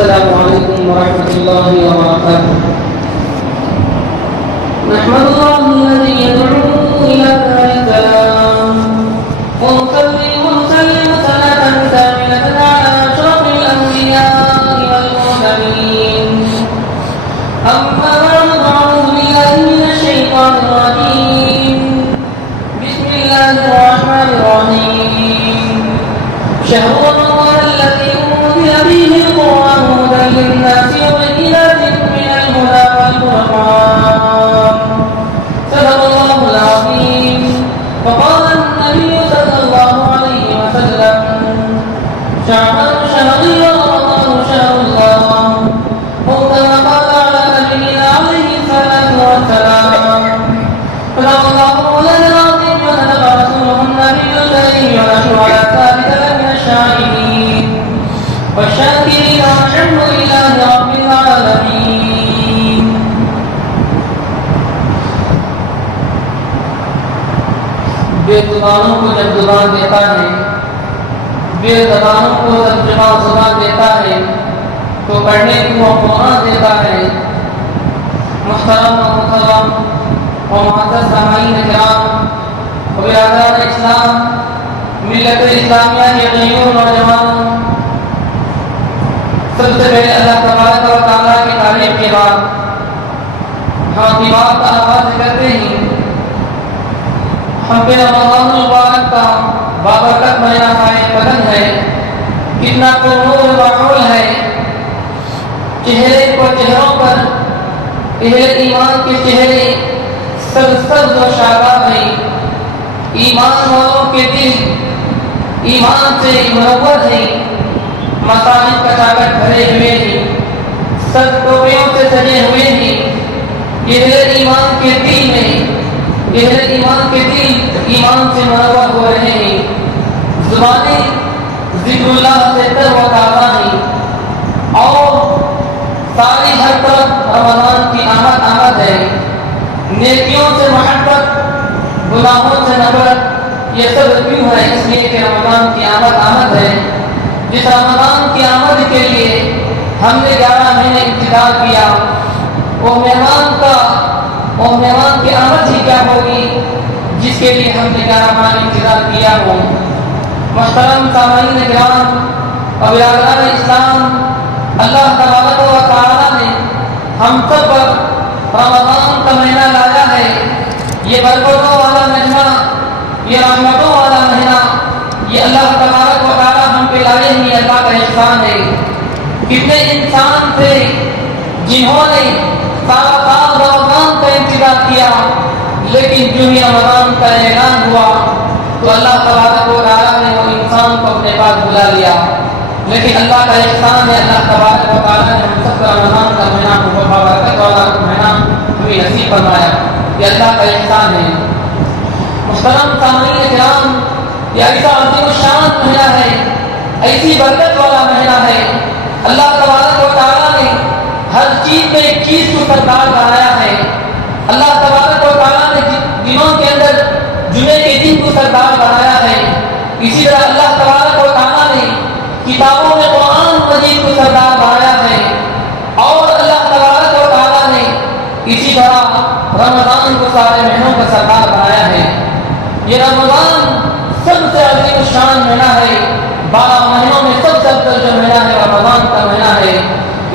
السلام عليكم ورحمة الله وبركاته. نحمد الله الذي يدعو إلى دار السلام ونصلي ونسلم صلاة كاملة على أشرف الأنبياء والمرسلين. أما بعد فأعوذ بالله من الشيطان الرجيم. بسم الله الرحمن الرحيم. شهر رمضان الذي أنزل فيه القرآن هدى للناس وبينات من الهدى والفرقان. صدق الله العظيم. وقال النبي صلى الله عليه وسلم: شعبان شهري ورمضان شهر الله. وكما قال على نبينا عليه الصلاة والسلام. صدق الله مولانا العظيم وصدق رسوله النبي الكريم ونحن على ذلك لمن الشاهدين والشاكرين والحمد لله رب العالمين. بے زبانوں کو جب زبان دیتا ہے، بے زبانوں کو جب زبان دیتا ہے تو پڑھنے کی وہ قرآن دیتا ہے. محترم و محترم و معزز سامعین کرام و برادران اسلام، ملت اسلامیہ کے غیور نوجوانوں، سب سے پہلے اللہ تبارک و تعالیٰ کی تعریف کے بعد ہم اپنی بات کا آغاز کرتے ہیں. ہم پہ رمضان المبارک کا بابرکت مہینہ پائے قدم ہے. کتنا پرنور ماحول ہے. چہروں پر اہل ایمان کے چہرے سرسبز و شاداب ہیں. ایمان والوں کے دل ایمان سے منور ہیں. مساجد کچاکٹ بھرے ہوئے ہیں. سر ٹوپیوں سے سجے ہوئے ہیں. اہل ایمان کے دل میں ایمان سے منور ہو رہے ہیں. زبانیں ذکر اللہ سے تر و تازہ ہیں اور ساری ہر طرف رمضان کی آمد ہے. نیکیوں سے محبت، گناہوں سے نفرت، یہ سب کیوں ہے؟ اس لیے کہ رمضان کی آمد ہے. جس رمضان کی آمد کے لیے ہم نے 11 مہینے انتظار کیا، وہ مہمان کی آمد ہی کیا ہوگی جس کے لیے ہم نے 11 مہینے انتظار کیا ہو. محترم سامعین کرام اور برادران اسلام، اللہ تبارک و تعالیٰ نے ہم سب پر رمضان کا مہینہ لایا ہے. یہ برکتوں والا مہینہ، یہ رحمتوں والا مہینہ، یہ اللہ تبارک و تعالیٰ ہم پہ لائے ہی اللہ کا احسان ہے. کتنے انسان تھے جنہوں نے سال رمضان کا انتظار کیا، لیکن جو ہی رمضان کا اعلان ہوا تو اللہ تبارک و تعالیٰ نے وہ انسان کو اپنے پاس بلا لیا. لیکن اللہ کا احسان ہے، اللہ تبارک و تعالیٰ نے ہم سب کو رمضان کا مہینہ برکت والا مہینہ ہمیں نصیب فرمایا. یہ اللہ کا احسان ہے. محترم سامعین کرام، یہ ایسا عظیم الشان مہینہ ہے، ایسی برکت والا مہینہ ہے. اللہ تبارک و تعالیٰ نے ہر چیز میں ایک چیز کو سردار بنایا ہے. اللہ تبارک و تعالیٰ نے دنوں کے اندر جمعے کے دن کو سردار بنایا ہے. اسی طرح اللہ تبارک و تعالیٰ نے کتابوں میں قرآن مجید کو سردار بنایا ہے. اور اللہ تبارک و تعالیٰ نے اسی طرح رمضان کو سارے مہینوں کا سردار بنایا ہے. یہ رمضان سب سے عظیم الشان مہینہ ہے. 12 مہینوں میں سب سے افضل جو مہینہ ہے رمضان کا مہینہ ہے.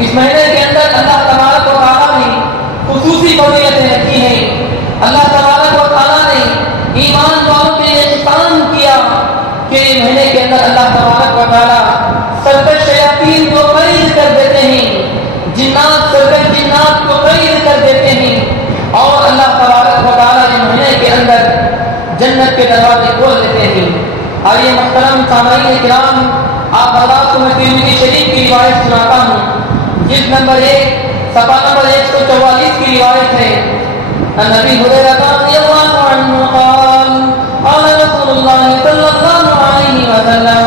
اس مہینے کے اندر اللہ تبارک و تعالیٰ نے خصوصی فضیلتیں رکھی ہیں. اللہ تبارک و تعالیٰ نے ایمان والوں پہ احسان کیا کہ مہینے کے اندر اللہ تبارک و تعالیٰ سرکش شیاطین کو قید کر دیتے ہیں، سرکش جنات کو قید کر دیتے ہیں، اور اللہ تبارک و تعالیٰ نے مہینے کے اندر جنت کے دروازے کھول دیتے ہیں. آئیے محترم سامعین کرام، آپ حضرات کو میں ترمذی شریف کی روایت سناتا ہوں. جلد نمبر 1 صفحہ نمبر 144 کی روایت ہے. عن ابي هريره رضي الله عنه قال قال رسول الله صلى الله عليه وسلم: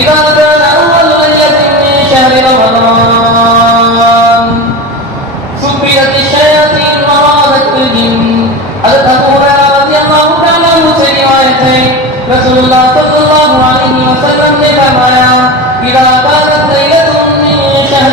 اذا كان اول ليله من شهر رمضان سبلت الشياطين وراءت الجن. حضرت ابو هريرہ رضی اللہ تعالیٰ عنہ سے روایت ہے، رسول اللہ صلی اللہ علیہ وسلم نے فرمایا: اذا كانت ليله من شهر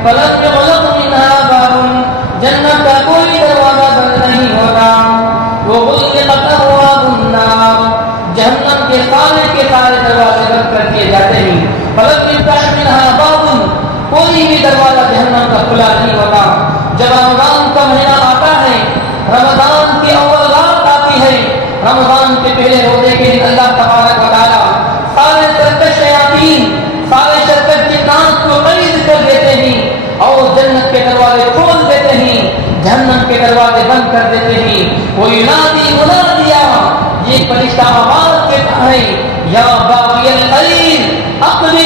فلم يغلق منها باب جنت کا کوئی دروازہ بند نہیں ہوتا وغلقت ابواب النار جہنم کے سارے دروازے بند کر دیے جاتے ہیں فلم يفتح منها باب کوئی بھی دروازہ جہنم کا کھلا نہیں ہوتا جب رمضان کا مہینہ آتا ہے رمضان کی اول رات آتی ہے رمضان کے پہلے روزے کے دن اللہ تبارک و تعالی سارے سرکش شیاطین سارے شرکت کے نام کو قید کر دیتے ہیں اور جنت کے دروازے کھول دیتے ہیں جہنم کے دروازے بند کر دیتے ہیں کوئی ینادی منادیا یہ فرشتہ آواز دیتا ہے یا باغی الخیر اقبل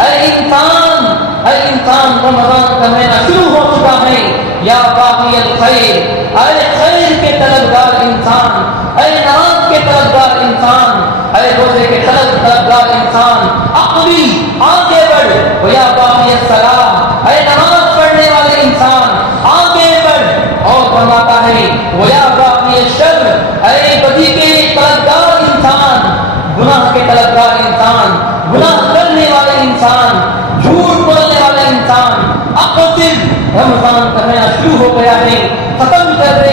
اے انسان رمضان کا مہینہ شروع ہو چکا ہے یا باغی الخیر اے خیر کے طلبگار انسان اے نماز کے طلبگار انسان اے روزے کے طلبگار انسان اقبل آگے بڑھ یا باغی الصلاۃ اے نماز پڑھنے والے انسان آگے بڑھ اور فرماتا ہے یا باغی الشر اے بدی کے طلبگار انسان گناہ کے طلبگار انسان گناہ کرنے والے انسان جھوٹ بولنے والے انسان اقبل رمضان کا مہینہ شروع ہو گیا ہے ختم کر دے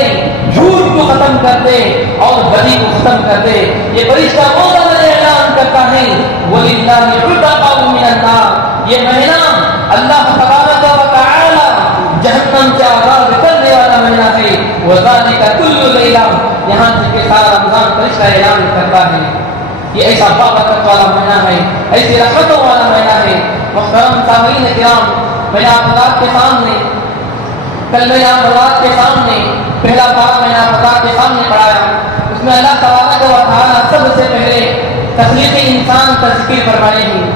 جھوٹ کو ختم کر دے اور بدی کو ختم کر دے یہ فرشتہ مولا اعلان کرتا ہے وَلِلَّهِ عُتَقَاءُ مِنَ النَّارِ یہ مہینہ اللہ تبارک و تعالی جہنم سے آزاد کرنے والا مہینہ ہے وَذَلِكَ كُلُّ لَيْلَةٍ یہاں تک کہ سارا رمضان فرشتہ اعلان کرتا ہے یہ ایسا برکت والا مہینہ ہے ایسی رحمتوں والا مہینہ ہے محترم سامعین کرام میں نے آپ حضرات کے سامنے کل میں آپ حضرات کے سامنے پہلا بار میں نے آپ حضرات کے سامنے پڑھایا اس میں اللہ تبارک و تعالی سب سے پہلے تخلیق انسان کا ذکر فرمائے ہیں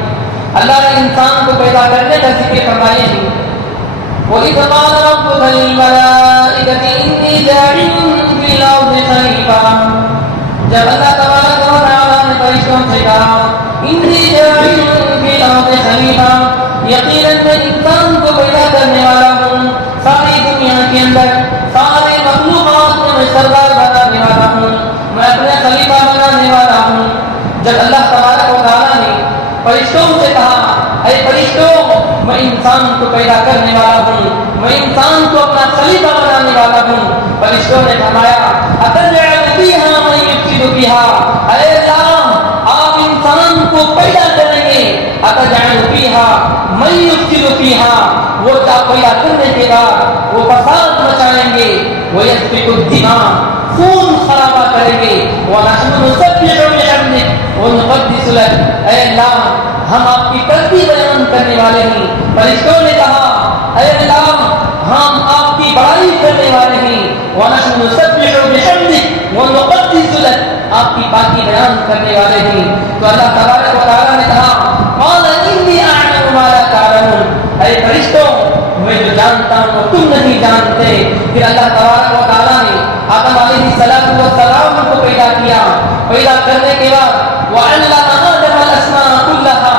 اللہ نے انسان کو پیدا کرنے کا ذکر فرمائے ہیں وَإِذْ قَالَ رَبُّكَ لِلْمَلَائِكَةِ إِنِّي جَاعِلٌ فِي الْأَرْضِ خَلِيفَةً جب اللہ تبارک و تعالی نے فرشتوں سے کہا إِنِّي جَاعِلٌ فِي الْأَرْضِ خَلِيفَةً یقیناً میں انسان کو پیدا کرنے والا ہوں ساری دنیا کے اندر سارے مخلوقات میں سردار بنانے والا ہوں میں اپنے خلیفہ بنانے والا ہوں جب اللہ تبارک و تعالی نے فرشتوں سے کہا اے فرشتوں میں انسان کو پیدا کرنے والا ہوں میں انسان کو اپنا خلیفہ بنانے والا ہوں فرشتوں نے فرمایا أَتَجْعَلُ فِيهَا مَن يُفْسِدُ فِيهَا اے اللہ آپ انسان کو پیدا کریں گے أَتَجْعَلُ فِيهَا مَن يُفْسِدُ فِيهَا وہ پیدا کرنے کے بعد وہ فساد مچائیں گے وَيَسْفِكُ الدِّمَاءَ خون خرابہ کریں گے وَنَحْنُ نُسَبِّحُ بِحَمْدِكَ وَنُقَدِّسُ لَكَ اے اللہ ہم آپ کی تسبیح بیان کرنے والے ہیں فرشتوں نے کہا اے اللہ ہم آپ کی بڑائی کرنے والے ہیں وَنَحْنُ نُسَبِّحُ بِحَمْدِكَ وَنُقَدِّسُ لَكَ آپ کی پاکی بیان کرنے والے ہیں تو اللہ تبارک و تعالی نے کہا قَالَ إِنِّي أَعْلَمُ مَا لَا تَعْلَمُونَ اے فرشتوں میں جو جانتا ہوں تم نہیں جانتے پھر اللہ تبارک و تعالی نے آدم علیہ السلام کو پیدا کیا پیدا کرنے کے بعد وَعَلَّمَ آدَمَ الْأَسْمَاءَ كُلَّهَا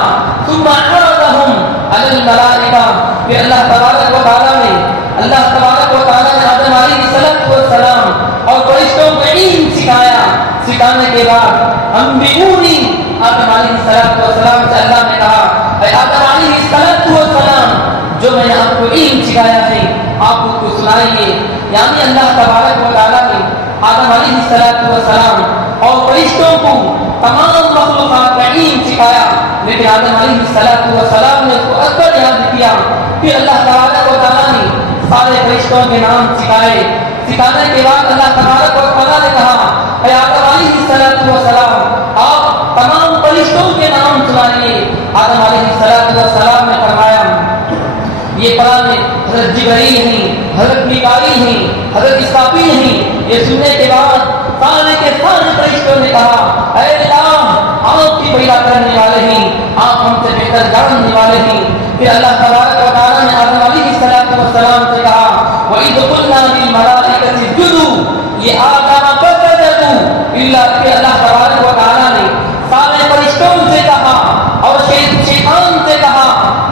ثُمَّ عَرَضَهُمْ عَلَى الْمَلَائِكَةِ پھر اللہ تبارک و تعالی نے آدم علیہ السلام اور فرشتوں کو علم سکھایا سکھانے کے بعد انبئونی آدم علیہ السلام سے اللہ نے کہا اے آدم علیہ السلام جو میں نے آپ کو علم سکھایا ہے آپ کو سنائیے یعنی اللہ تبارک و تعالی نے آدم علیہ السلام اور فرشتوں کو تمام مخلوقات کا علم سکھایا لیکن آدم علیہ السلام نے اس کو اکبر یاد کیا پھر اللہ تبارک و تعالی نے سارے فرشتوں کے نام سکھانے کے بعد اللہ تبارک و تعالی نے کہا اے آدم علیہ السلام آپ تمام فرشتوں کے نام سنائیے آدم علیہ السلام نے فرمایا یہ قرآن میں حضرت جبرائیل نہیں حضرت میکائیل نہیں حضرت اسرافیل نہیں یہ سننے کے بعد سارے کے سارے فرشتوں نے کہا اے اللہ آپ کی پیدا کرنے والے ہیں آپ ہم سے بہتر جاننے والے ہیں پھر اللہ تبارک و تعالی نے آدم علیہ السلام سے کہا وَإِذْ قُلْنَا لِلْمَلَائِكَةِ اسْجُدُوا لِآدَمَ فَسَجَدُوا إِلَّا کہ اللہ تبارک و تعالی نے سارے فرشتوں سے کہا اور شیطان سے کہا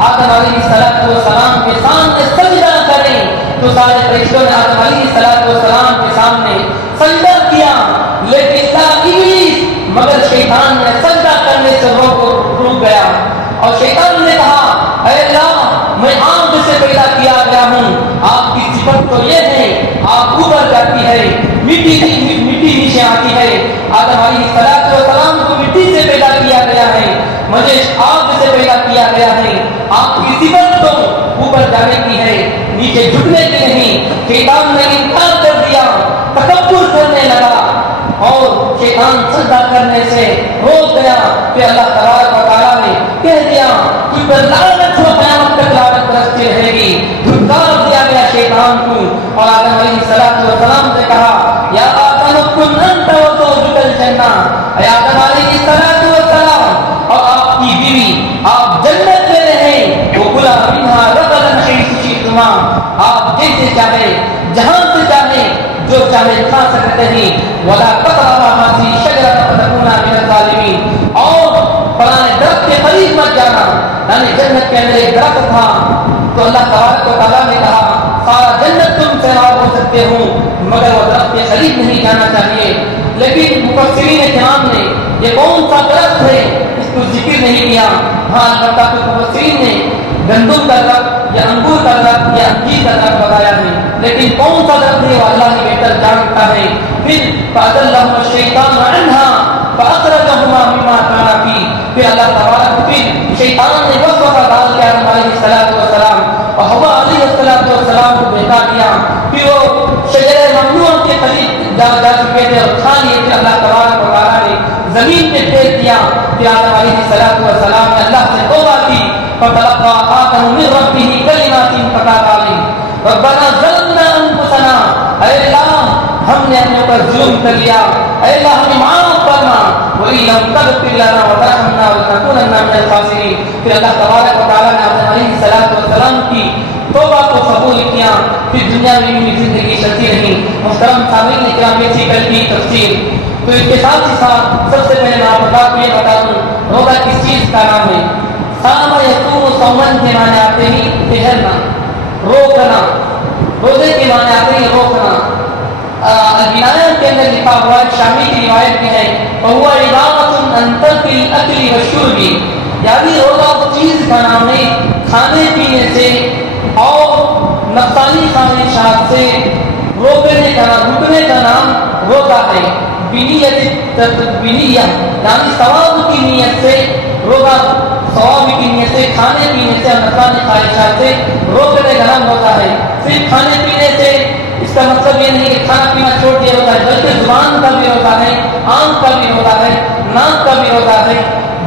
آدم علیہ السلام کے سامنے سجدہ کریں تو سارے فرشتوں نے آدم علیہ السلام کے سامنے سجدہ کیا لیکن ابلیس مگر شیطان نے سجدہ کرنے سے روک گیا اور شیطان نے مٹی نیچے آتی ہے. آدم علیہ السلام کو مٹی سے پیدا کیا گیا ہے, مجھے آگ سے پیدا کیا گیا ہے. آپ کی صفت تو اوپر جانے کی ہے, نیچے جھکنے کی نہیں. شیطان نے انکار کر دیا, تکبر کرنے لگا اور شیطان سجدہ کرنے سے روک گیا. پھر اللہ تبارک و تعالیٰ نے کہہ دیا کہ پر لعنت ہو, قیامت تک لعنت برستی رہے گی. دھکار دیا گیا شیطان کو اور آدم علیہ السلام سے کہا یا آدم اسکن انت وزوجک الجنہ, اے آدم علیہ السلام اور آپ کی بیوی آپ جنت میں رہیں. وکلا منہا رغدا حیث شئتما, آپ جیسے چاہے جہاں سے چاہے جو چاہے کھا سکتے ہیں. ولا تقربا هذه الشجرة فتكونا من الظالمين, اور فلاں درخت کے قریب مت جانا. یعنی جنت کے اندر ایک درخت تھا تو اللہ تبارک و تعالیٰ نے کہا سارا جنت تم سے راغب ہو سکتے ہو مگر وہ درخت کے قریب نہیں جانا چاہیے. لیکن مفسرین کرام نے یہ کون سا درخت ہے اس کو ذکر نہیں کیا. ہاں البتہ کچھ مفسرین نے گندم کا درخت یا انگور کا درخت یا انجیر کا درخت بتایا ہے, لیکن کون سا درخت ہے وہ اللہ ہی بہتر جانتا ہے. پھر فأزلهما الشیطان عنها فأخرجهما مما كانا فيه, پھر اللہ تبارک پھر شیطان نے وسوسہ ڈال کے آدم علیہ السلام اور حوا علیہ السلام کو بہکا دیا. پھر وہ شجرہ ممنوع کے قریب جا چکے تھے اور کھا لیے تھے. اللہ تبارک و تعالیٰ نے زمین پہ پھینک دیا. پھر آدم علیہ السلام نے اللہ سے توبہ کی. فتلقى آدم من ربه كلمات فتاب عليه ربنا ظلمنا انفسنا, اے اللہ ہم نے اپنے اوپر ظلم کر لیا, اے اللہ ہمیں معاف کرنا. وَإِن لَّمْ تَغْفِرْ لَنَا وَتَرْحَمْنَا لَنَكُونَنَّ مِنَ الْخَاسِرِينَ. پھر اللہ تبارک و تعالیٰ نے آدم علیہ السلام کی توبہ کو قبول کیا. پھر دنیا میں بھی زندگی چلتی رہی. محترم سامعین کرام, یہ تھی کل کی تفسیر. تو اس کے ساتھ ہی ساتھ سب سے پہلے میں آپ کو یہ بتا دوں روزہ کس چیز کا نام ہے. صام یصوم صومن کے معنی آتے ہی ٹھہرنا, روکنا. روزے کے معنی آتے ہی روکنا. البنایا کے اندر لکھا ہوا ہے, شامی کی روایت میں ہے وهو عبارة عن ترك الاكل والشرب, یعنی روزہ اس چیز کا نام ہے کھانے پینے سے اور نقصانی خواہشات سے رکنے کا نام روزہ ہے. بنیہ یعنی ثواب کی نیت سے روزہ, ثواب کی نیت سے کھانے پینے سے اور نقصانی خواہشات سے روکنے کا نام ہوتا ہے. صرف کھانے پینے سے اس کا مطلب یہ نہیں کہ کھانا پینا چھوڑ دیا ہوتا ہے, بلکہ زبان کا بھی ہوتا ہے, آنکھ کا بھی ہوتا ہے, ناک کا بھی ہوتا ہے,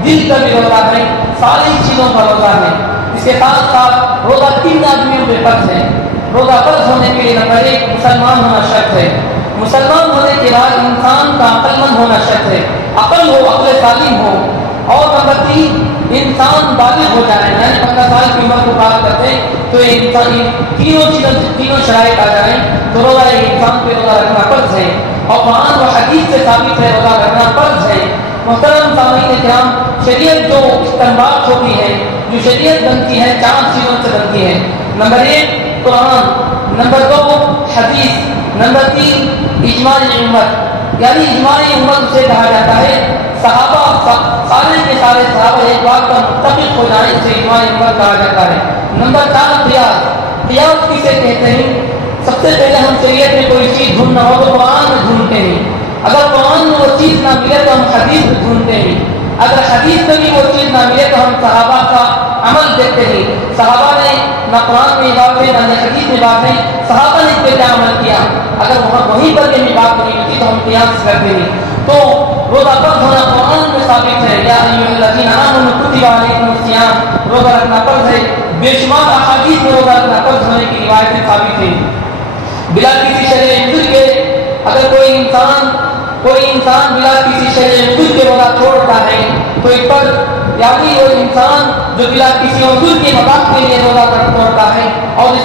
دل کا بھی ہوتا ہے, ساری چیزوں کا روزہ ہے. اس کے ساتھ ساتھ روزہ 3 آدمیوں پہ فرض ہے. روزہ فرض ہونے کے لیے نمبر 1 مسلمان ہونا شرط ہے. مسلمان ہونے کے بعد انسان کا عقل مند ہونا شرط ہے, عقل ہو, عقل سالم ہو. اور نمبر 3 انسان بالغ ہو جائے, یعنی 15 سال کی عمر کو پار کرتے تو انسان تینوں شرائط آ جائیں تو روزہ انسان پہ روزہ رکھنا فرض ہے. اور قرآن و حدیث سے ثابت ہے روزہ رکھنا فرض ہے. محترم سامعین کرام, شریعت جو استنباط ہوتی ہے, جو شریعت بنتی ہے 4 چیزوں سے بنتی ہے. نمبر 1 قرآن, نمبر 2 حدیث, نمبر 3 اجماع امت. یعنی اجماع امت اسے کہا جاتا ہے صحابہ سارے کے سارے صحابہ ایک بات پر متفق ہو جائیں اسے اجماع امت کہا جاتا ہے. نمبر 4 قیاس. قیاس کسے کہتے ہیں؟ سب سے پہلے ہم شریعت میں کوئی چیز ڈھونڈنا ہو تو قرآن میں ڈھونڈتے ہیں. اگر قرآن میں وہ چیز نہ ملے تو ہم حدیث میں ڈھونڈتے ہیں. اگر حدیث میں بھی وہ چیز نہ ملے تو ہم صحابہ کا عمل دیکھتے ہیں. صحابہ نے نہ قرآن میں بات ہے نہ حدیث میں بات ہے, صحابہ نے اس پہ کیا عمل کیا. اگر وہیں پر یہ بات نہیں ہوتی تو ہم قیاس کرتے ہیں. تو روزہ فرض ہونا قرآن میں ثابت ہے, یا ایھا الذین آمنوا کتب علیکم الصیام, روزہ رکھنا فرض ہے. بے شمار احادیث میں روزہ رکھنا فرض ہونے کی روایتیں ثابت ہیں. بلا کسی شرعی عذر کے اگر کوئی انسان بلا کسی شرعی عذر کے روزہ چھوڑتا ہے تو اس پر یعنی وہ انسان جو بلا کسی عذر کے مذاق کے لیے روزہ توڑتا ہے اور اس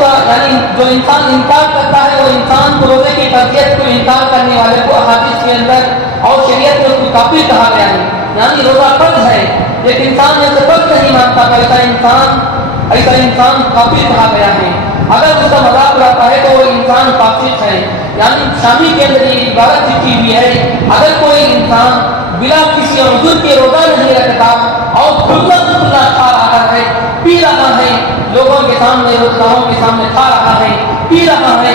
کا یعنی جو انسان انکار کرتا ہے وہ انسان کو روزے کی فرضیت کو انکار کرنے والے کو احادیث کے اندر اور شریعت میں اس کو کافر کہا گیا ہے. یعنی روزہ فرض ہے لیکن انسان جیسے فرض نہیں مانتا ایسا انسان کافر کہا گیا ہے. اگر اس کا مذاق اڑاتا ہے تو وہ انسان فاسق ہے. یعنی شامی کے اندر یہ عبارت لکھی ہوئی ہے اگر کوئی انسان بلا کسی عذر کے روزہ نہیں رکھتا اور کھلا کھا رہا ہے, پی رہا ہے, لوگوں کے سامنے روزگاروں کے سامنے کھا رہا ہے, پی رہا ہے,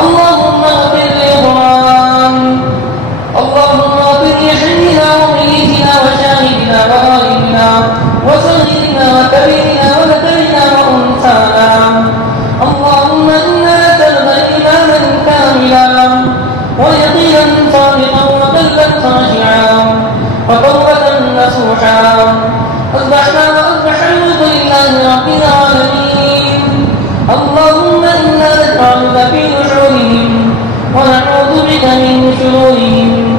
اللهم اغفر للغرام، اللهم اغفر لحينا وميتنا وشاهدنا وغائبنا وصغيرنا وكبيرنا وذكرنا وانثانا. اللهم انا نسالك ايمانا كاملا ويقينا صادقا وقلبا خاشعا وتوبه نصوحا. اصبحنا واصبح الملك لله رب العالمين. اللهم انا نسالك في نحورهم ونعوذ بك من شرورهم.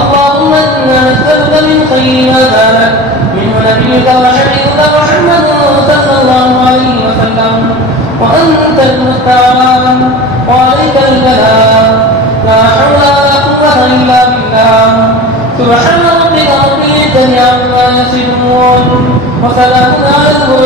اللهم انا نسالك من خير ما سالك منه نبيك وحبيبك محمد صلى الله عليه وسلم، وانت المستعان وعليك البلاء، لا حول ولا قوه الا بالله. سبحان ربك رب العزه عما يصفون وسلام على المرسلين.